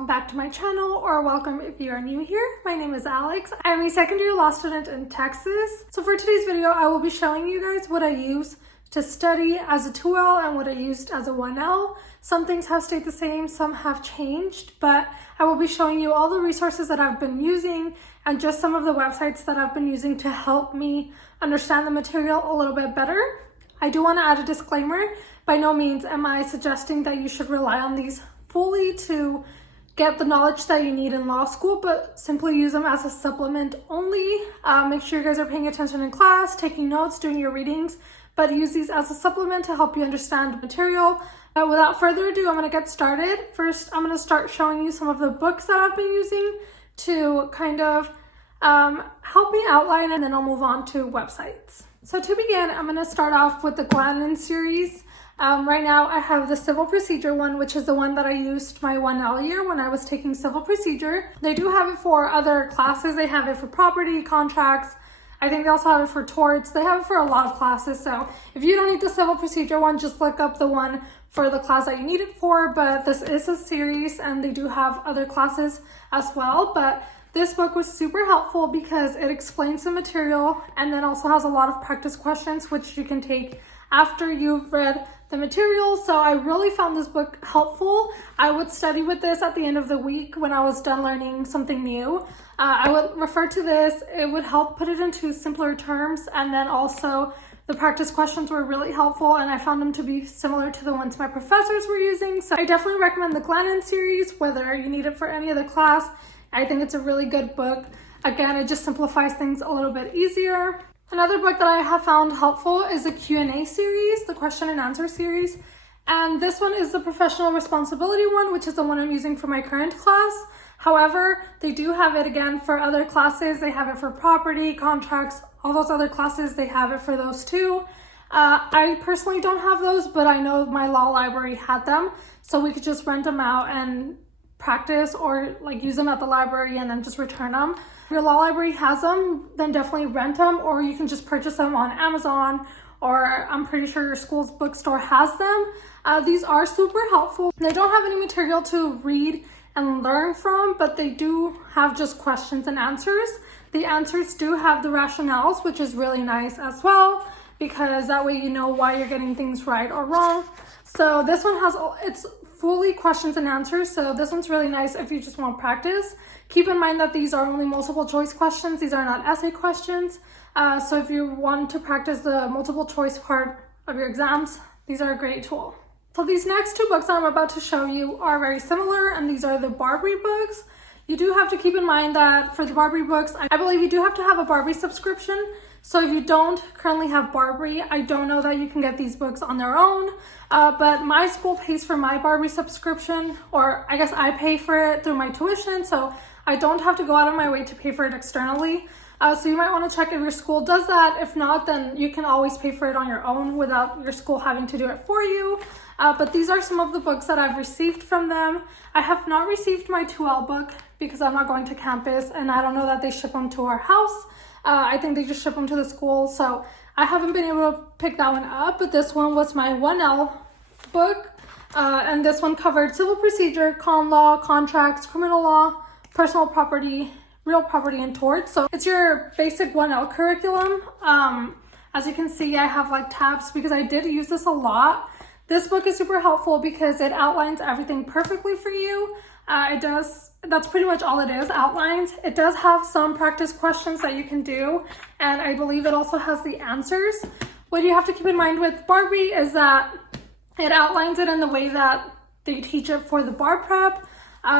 welcome back to my channel, or welcome if you are new here. My name is Alex. I am a second-year law student in Texas. So for today's video, I will be showing you guys what I use to study as a 2L and what I used as a 1L. Some things have stayed the same, some have changed, but I will be showing you all the resources that I've been using and just some of the websites that I've been using to help me understand the material a little bit better. I do want to add a disclaimer. By no means am I suggesting that you should rely on these fully to get the knowledge that you need in law school, but simply use them as a supplement only. Make sure you guys are paying attention in class, taking notes, doing your readings, but use these as a supplement to help you understand the material. Without further ado, I'm going to get started. First, I'm going to start showing you some of the books that I've been using to kind of help me outline, and then I'll move on to websites. So to begin, I'm going to start off with the Glennon Series. Right now I have the civil procedure one, which is the one that I used my 1L year when I was taking civil procedure. They do have it for other classes. They have it for property, contracts. I think they also have it for torts. They have it for a lot of classes. So if you don't need the civil procedure one, just look up the one for the class that you need it for. But this is a series and they do have other classes as well. But this book was super helpful because it explains the material and then also has a lot of practice questions which you can take after you've read the material. So I really found this book helpful. I would study with this at the end of the week when I was done learning something new. I would refer to this. It would help put it into simpler terms, and then also the practice questions were really helpful and I found them to be similar to the ones my professors were using. So I definitely recommend the Glennon series, whether you need it for any other class. I think it's a really good book. Again, it just simplifies things a little bit easier. Another book that I have found helpful is the Q&A series, the question and answer series. And this one is the professional responsibility one, which is the one I'm using for my current class. However, they do have it again for other classes. They have it for property, contracts, all those other classes, they have it for those too. I personally don't have those, but I know my law library had them. So we could just rent them out and practice, or like use them at the library and then just return them. If your law library has them, then definitely rent them, or you can just purchase them on Amazon, or I'm pretty sure your school's bookstore has them. These are super helpful. They don't have any material to read and learn from, but they do have just questions and answers. The answers do have the rationales, which is really nice as well, because that way you know why you're getting things right or wrong. So this one has, it's fully questions and answers, so this one's really nice if you just want practice. Keep in mind that these are only multiple choice questions. These are not essay questions. So if you want to practice the multiple choice part of your exams, these are a great tool. So these next two books that I'm about to show you are very similar, and these are the Barbary books. You do have to keep in mind that for the Barbary books, I believe you do have to have a Barbary subscription. So if you don't currently have Barbary, I don't know that you can get these books on their own, but my school pays for my Barbary subscription, or I guess I pay for it through my tuition, so I don't have to go out of my way to pay for it externally. So you might want to check if your school does that. If not, then you can always pay for it on your own without your school having to do it for you. But these are some of the books that I've received from them. I have not received my 2L book because I'm not going to campus, and I don't know that they ship them to our house. I think they just ship them to the school, so I haven't been able to pick that one up, but this one was my 1L book, and this one covered civil procedure, con law, contracts, criminal law, personal property, real property, and torts. So it's your basic 1L curriculum. As you can see, I have like tabs because I did use this a lot. This book is super helpful because it outlines everything perfectly for you. That's pretty much all it is, outlines. It does have some practice questions that you can do, and I believe it also has the answers. What you have to keep in mind with Barbary is that it outlines it in the way that they teach it for the bar prep.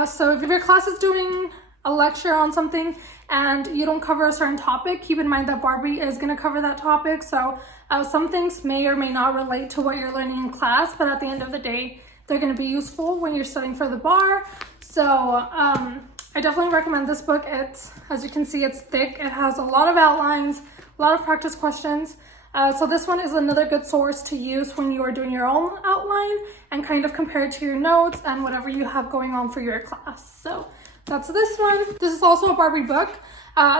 So if your class is doing a lecture on something and you don't cover a certain topic, keep in mind that Barbary is going to cover that topic. So some things may or may not relate to what you're learning in class, but at the end of the day, they're going to be useful when you're studying for the bar. So I definitely recommend this book. It's, as you can see, it's thick. It has a lot of outlines, a lot of practice questions. So this one is another good source to use when you are doing your own outline and kind of compare it to your notes and whatever you have going on for your class. So that's this one. This is also a Barbary book.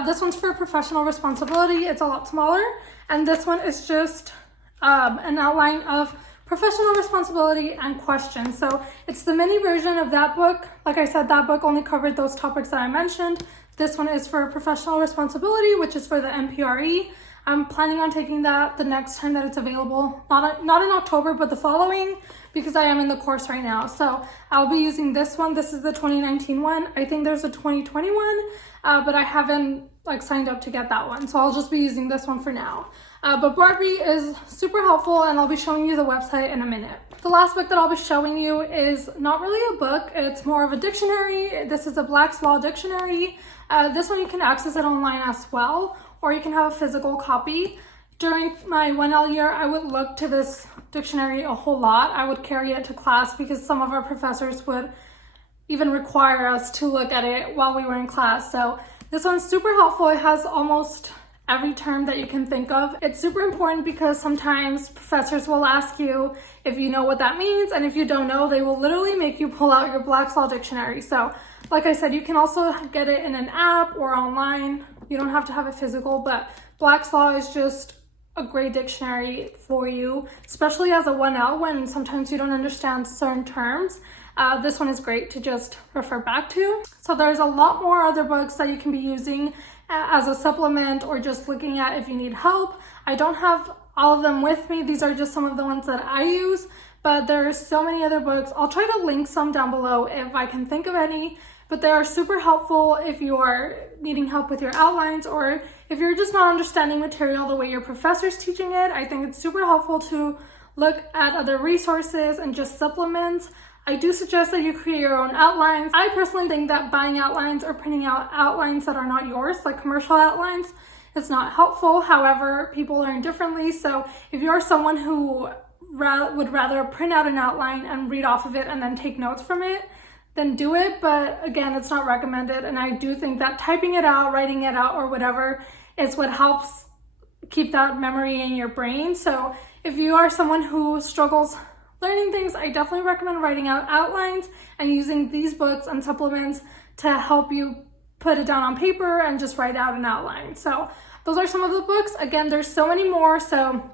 This one's for professional responsibility. It's a lot smaller. And this one is just an outline of Professional Responsibility and Questions. So it's the mini version of that book. Like I said, that book only covered those topics that I mentioned. This one is for Professional Responsibility, which is for the MPRE. I'm planning on taking that the next time that it's available. Not in October, but the following, because I am in the course right now. So I'll be using this one. This is the 2019 one. I think there's a 2020 one, but I haven't signed up to get that one. So I'll just be using this one for now. But Barbary is super helpful, and I'll be showing you the website in a minute. The last book that I'll be showing you is not really a book. It's more of a dictionary. This is a Black's Law Dictionary. This one you can access it online as well, or you can have a physical copy. During my 1L year, I would look to this dictionary a whole lot. I would carry it to class because some of our professors would even require us to look at it while we were in class. So this one's super helpful. It has almost every term that you can think of. It's super important because sometimes professors will ask you if you know what that means, and if you don't know, they will literally make you pull out your Black's Law Dictionary. So like I said, you can also get it in an app or online. You don't have to have it physical, but Black's Law is just a great dictionary for you, especially as a 1L when sometimes you don't understand certain terms. This one is great to just refer back to. So there's a lot more other books that you can be using as a supplement or just looking at if you need help. I don't have all of them with me. These are just some of the ones that I use, but there are so many other books. I'll try to link some down below if I can think of any, but they are super helpful if you are needing help with your outlines, or if you're just not understanding material the way your professor's teaching it. I think it's super helpful to look at other resources and just supplements. I do suggest that you create your own outlines. I personally think that buying outlines or printing out outlines that are not yours, like commercial outlines, is not helpful. However, people learn differently. So if you're someone who would rather print out an outline and read off of it and then take notes from it, then do it. But again, it's not recommended. And I do think that typing it out, writing it out, or whatever is what helps keep that memory in your brain. So if you are someone who struggles learning things, I definitely recommend writing out outlines and using these books and supplements to help you put it down on paper and just write out an outline. So those are some of the books. Again, there's so many more. So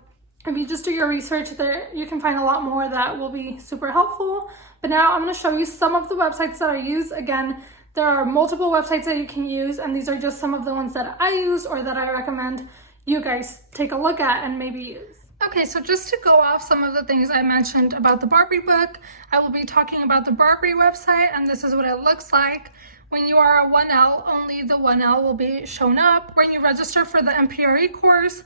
if you just do your research there, you can find a lot more that will be super helpful. But now I'm going to show you some of the websites that I use. Again, there are multiple websites that you can use, and these are just some of the ones that I use or that I recommend you guys take a look at and maybe use. Okay, so just to go off some of the things I mentioned about the Barbary book, I will be talking about the Barbary website, and this is what it looks like. When you are a 1L, only the 1L will be shown up. When you register for the MPRE course,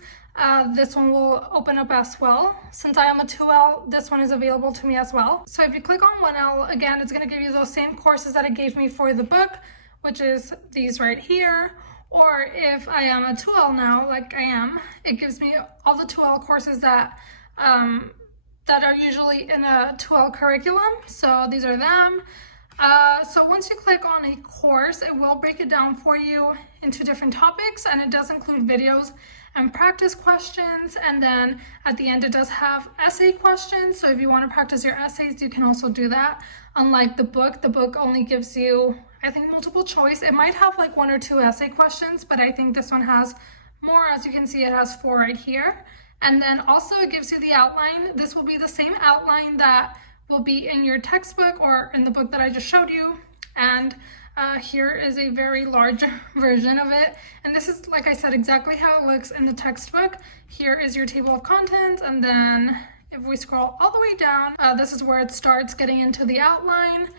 this one will open up as well. Since I am a 2L, this one is available to me as well. So if you click on 1L, again, it's going to give you those same courses that it gave me for the book, which is these right here. Or if I am a 2L now, like I am, it gives me all the 2L courses that are usually in a 2L curriculum. So these are them. So once you click on a course, it will break it down for you into different topics, and it does include videos and practice questions. And then at the end, it does have essay questions. So if you want to practice your essays, you can also do that. Unlike the book only gives you, I think, multiple choice. It might have like 1 or 2 essay questions, but I think this one has more. As you can see, it has 4 right here. And then also it gives you the outline. This will be the same outline that will be in your textbook or in the book that I just showed you. And here is a very large version of it. And this is, like I said, exactly how it looks in the textbook. Here is your table of contents. And then if we scroll all the way down, this is where it starts getting into the outline.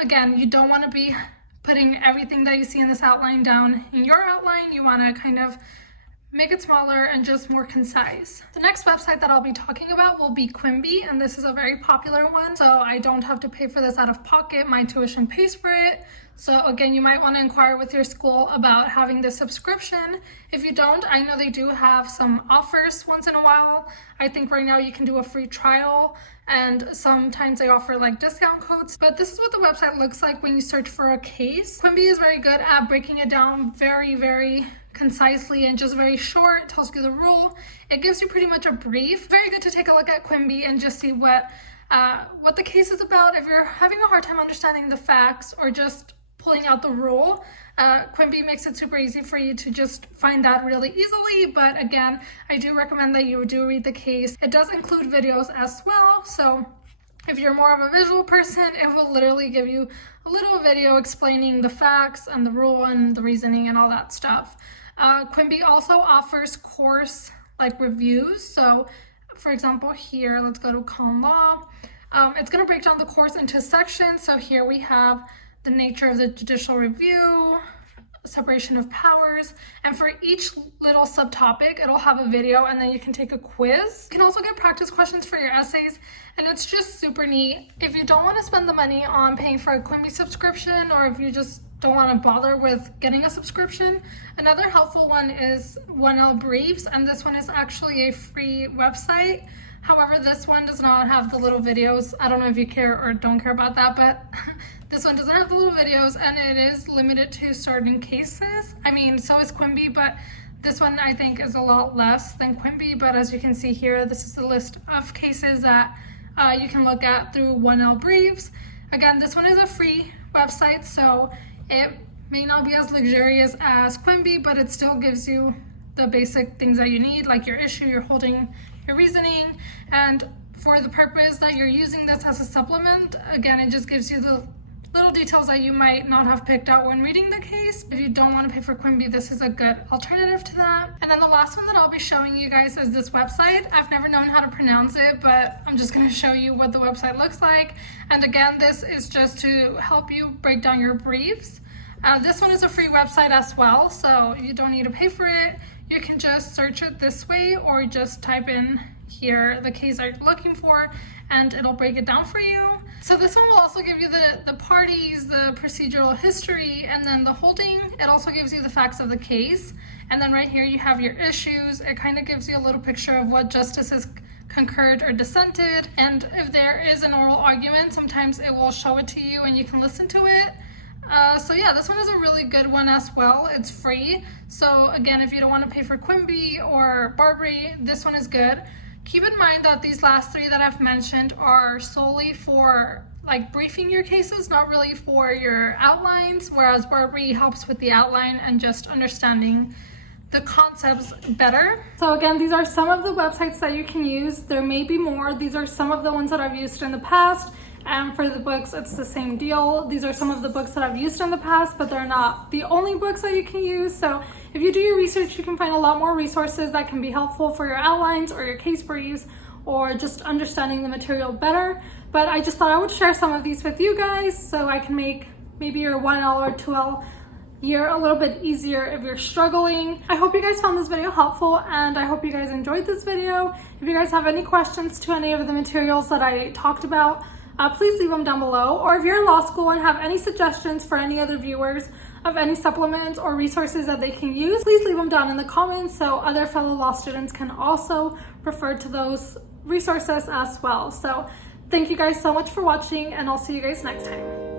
Again, you don't want to be putting everything that you see in this outline down in your outline. You want to kind of make it smaller and just more concise. The next website that I'll be talking about will be Quimbee, and this is a very popular one, so I don't have to pay for this out of pocket. My tuition pays for it. So again, you might want to inquire with your school about having this subscription. If you don't, I know they do have some offers once in a while. I think right now you can do a free trial, and sometimes they offer like discount codes. But this is what the website looks like when you search for a case. Quimbee is very good at breaking it down very concisely and just very short. It tells you the rule. It gives you pretty much a brief. Very good to take a look at Quimbee and just see what the case is about. If you're having a hard time understanding the facts or just pulling out the rule. Quimby makes it super easy for you to just find that really easily, but again, I do recommend that you do read the case. It does include videos as well, so if you're more of a visual person, it will literally give you a little video explaining the facts and the rule and the reasoning and all that stuff. Quimby also offers course like reviews. So for example, here, let's go to common law. It's going to break down the course into sections. So here we have the nature of the judicial review, separation of powers, and for each little subtopic, it'll have a video and then you can take a quiz. You can also get practice questions for your essays, and it's just super neat. If you don't want to spend the money on paying for a Quimby subscription, or if you just don't want to bother with getting a subscription, another helpful one is 1L Briefs, and this one is actually a free website. However, this one does not have the little videos. I don't know if you care or don't care about that, but this one doesn't have the little videos, and it is limited to certain cases. I mean, so is Quimby, but this one I think is a lot less than Quimby. But as you can see here, this is the list of cases that you can look at through 1L Briefs. Again, this one is a free website, so it may not be as luxurious as Quimby, but it still gives you the basic things that you need, like your issue, your holding, your reasoning, and for the purpose that you're using this as a supplement, again, it just gives you the little details that you might not have picked out when reading the case. If you don't want to pay for Quimby, this is a good alternative to that. And then the last one that I'll be showing you guys is this website. I've never known how to pronounce it, but I'm just going to show you what the website looks like. And again, this is just to help you break down your briefs. This one is a free website as well, so you don't need to pay for it. You can just search it this way, or just type in here the case that you're looking for, and it'll break it down for you. So this one will also give you the parties, the procedural history, and then the holding. It also gives you the facts of the case. And then right here you have your issues. It kind of gives you a little picture of what justices concurred or dissented. And if there is an oral argument, sometimes it will show it to you and you can listen to it. So yeah, this one is a really good one as well. It's free. So again, if you don't want to pay for Quimby or Barbary, this one is good. Keep in mind that these last three that I've mentioned are solely for like briefing your cases, not really for your outlines, whereas Barbary helps with the outline and just understanding the concepts better. So again, these are some of the websites that you can use. There may be more. These are some of the ones that I've used in the past. And for the books, it's the same deal. These are some of the books that I've used in the past, but they're not the only books that you can use. So if you do your research, you can find a lot more resources that can be helpful for your outlines or your case briefs, or just understanding the material better. But I just thought I would share some of these with you guys so I can make maybe your 1L or 2L year a little bit easier if you're struggling. I hope you guys found this video helpful, and I hope you guys enjoyed this video. If you guys have any questions to any of the materials that I talked about, please leave them down below. Or if you're in law school and have any suggestions for any other viewers of any supplements or resources that they can use, please leave them down in the comments so other fellow law students can also refer to those resources as well. So thank you guys so much for watching, and I'll see you guys next time.